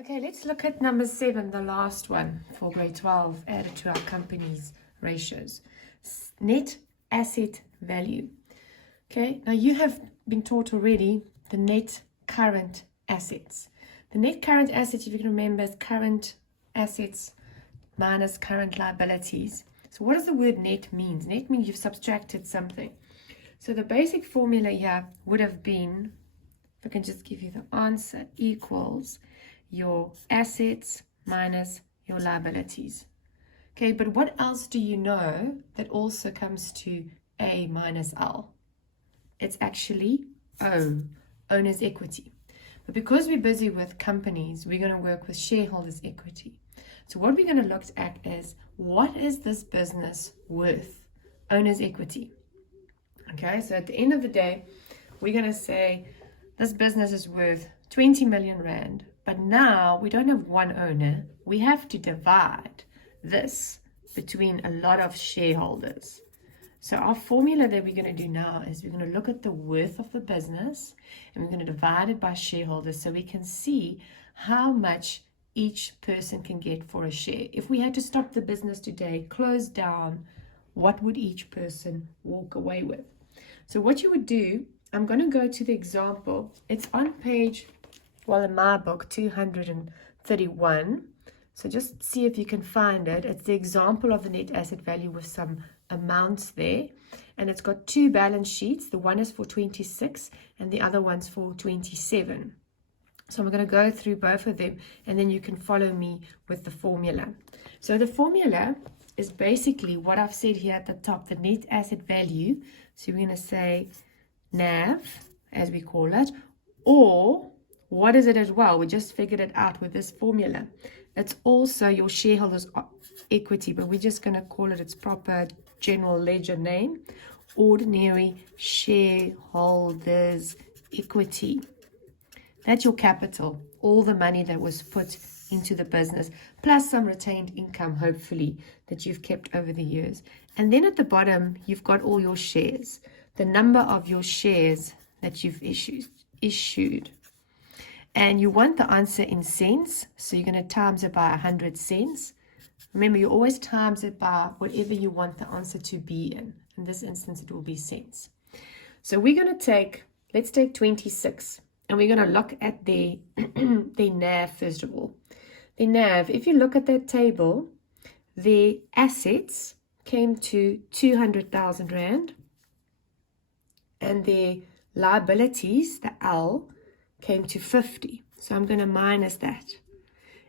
Okay, let's look at number 7, the last one for grade 12, added to our company's ratios. Net asset value. Okay, now you have been taught already the net current assets. The net current assets, if you can remember, is current assets minus current liabilities. So what does the word net mean? Net means you've subtracted something. So the basic formula here would have been, if I can just give you the answer, equals your assets minus your liabilities. Okay, but what else do you know that also comes to A minus L? It's actually O, owner's equity. But because we're busy with companies, we're going to work with shareholders' equity. So what we're going to look at is, what is this business worth? Owner's equity. Okay, so at the end of the day, we're going to say this business is worth 20 million rand. But now we don't have one owner. We have to divide this between a lot of shareholders. So our formula that we're going to do now is we're going to look at the worth of the business and we're going to divide it by shareholders so we can see how much each person can get for a share. If we had to stop the business today, close down, what would each person walk away with? So what you would do, I'm going to go to the example. It's on page, well, in my book, 231. So just see if you can find it. It's the example of the net asset value with some amounts there. And it's got two balance sheets. The one is for 26 and the other one's for 27. So I'm going to go through both of them and then you can follow me with the formula. So the formula is basically what I've said here at the top, the net asset value. So we're going to say NAV, as we call it, or what is it as well? We just figured it out with this formula. It's also your shareholders' equity, but we're just going to call it its proper general ledger name, ordinary shareholders' equity. That's your capital, all the money that was put into the business, plus some retained income, hopefully, that you've kept over the years. And then at the bottom, you've got all your shares, the number of your shares that you've issued. And you want the answer in cents, so you're going to times it by 100 cents. Remember, you always times it by whatever you want the answer to be in. In this instance, it will be cents. So we're going to take, let's take 26, and we're going to look at their NAV first of all. The NAV, if you look at that table, their assets came to 200,000 Rand, and their liabilities, the L, came to 50. So I'm going to minus that.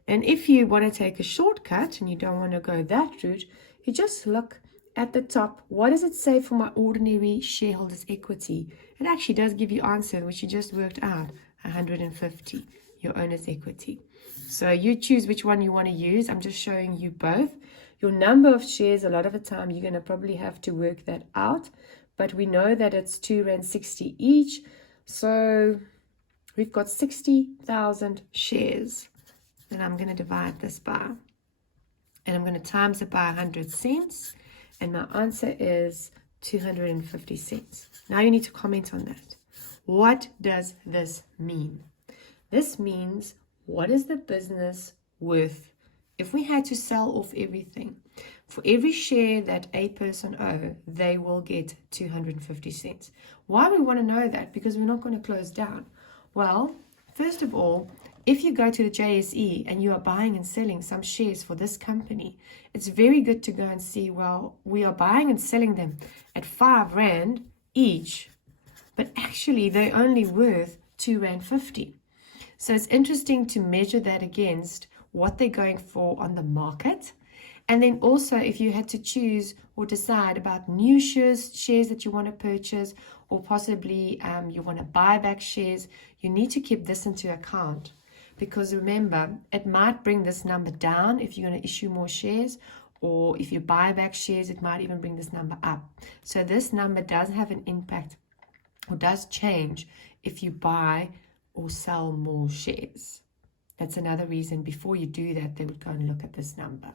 And if you want to take a shortcut and you don't want to go that route, you just look at the top. What does it say for my ordinary shareholders' equity? It actually does give you answer, which you just worked out, 150, your owner's equity. So you choose which one you want to use. I'm just showing you both. Your number of shares, a lot of the time, you're going to probably have to work that out. But we know that it's 2.60 Rand each. So we've got 60,000 shares. And I'm going to divide this by. And I'm going to times it by 100 cents. And my answer is 250 cents. Now you need to comment on that. What does this mean? This means, what is the business worth? If we had to sell off everything, for every share that a person owes, they will get 250 cents. Why we want to know that? Because we're not going to close down. Well, first of all, if you go to the JSE and you are buying and selling some shares for this company, it's very good to go and see, well, we are buying and selling them at 5 Rand each, but actually they're only worth 2.50 Rand. So it's interesting to measure that against what they're going for on the market. And then also, if you had to choose or decide about new shares that you want to purchase, or possibly you want to buy back shares, you need to keep this into account. Because remember, it might bring this number down if you're going to issue more shares, or if you buy back shares, it might even bring this number up. So this number does have an impact, or does change, if you buy or sell more shares. That's another reason before you do that, they would go and look at this number.